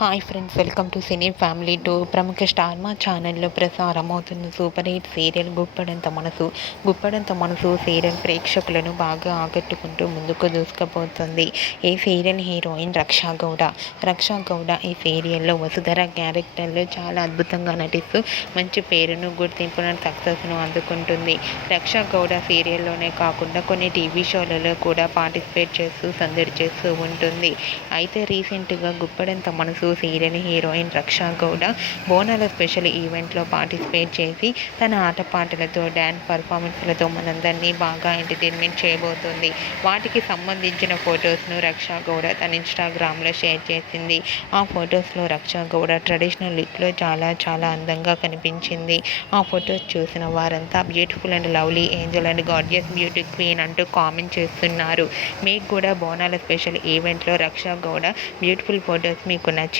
Hi friends welcome to cine family to ప్రముఖ star Maa ఛానల్లో ప్రసారమవుతున్న super hit serial Guppedantha Manasu Guppedantha Manasu serial ప్రేక్షకులను బాగా ఆకట్టుకుంటూ ముందుకు దూసుకుపోతుంది. ఈ సీరియల్ హీరోయిన్ రక్షా గౌడ? రక్షా గౌడ ఈ సీరియల్లో వసుధర క్యారెక్టర్లో చాలా అద్భుతంగా నటిస్తూ మంచి పేరును గుర్తింపును సక్సెస్ను అందుకుంటుంది. రక్షా గౌడ సీరియల్లోనే కాకుండా కొన్ని టీవీ షోలలో కూడా పార్టిసిపేట్ చేస్తూ సందడి చేస్తూ ఉంటుంది. అయితే రీసెంట్గా గుప్పడంత మనసు సీరియల్ హీరోయిన్ రక్షా గౌడ బోనాల స్పెషల్ ఈవెంట్లో పార్టిసిపేట్ చేసి తన ఆటపాటలతో డ్యాన్స్ పర్ఫార్మెన్స్లతో మనందరినీ బాగా ఎంటర్టైన్మెంట్ చేయబోతుంది. వాటికి సంబంధించిన ఫొటోస్ను రక్ష గౌడ తన ఇన్స్టాగ్రామ్లో షేర్ చేసింది. ఆ ఫొటోస్లో రక్ష గౌడ ట్రెడిషనల్ లుక్లో చాలా చాలా అందంగా కనిపించింది. ఆ ఫొటోస్ చూసిన వారంతా beautiful and lovely angel and gorgeous beauty queen అంటూ కామెంట్ చేస్తున్నారు. మీకు కూడా బోనాల స్పెషల్ ఈవెంట్లో రక్ష గౌడ బ్యూటిఫుల్ ఫొటోస్ మీకు నచ్చి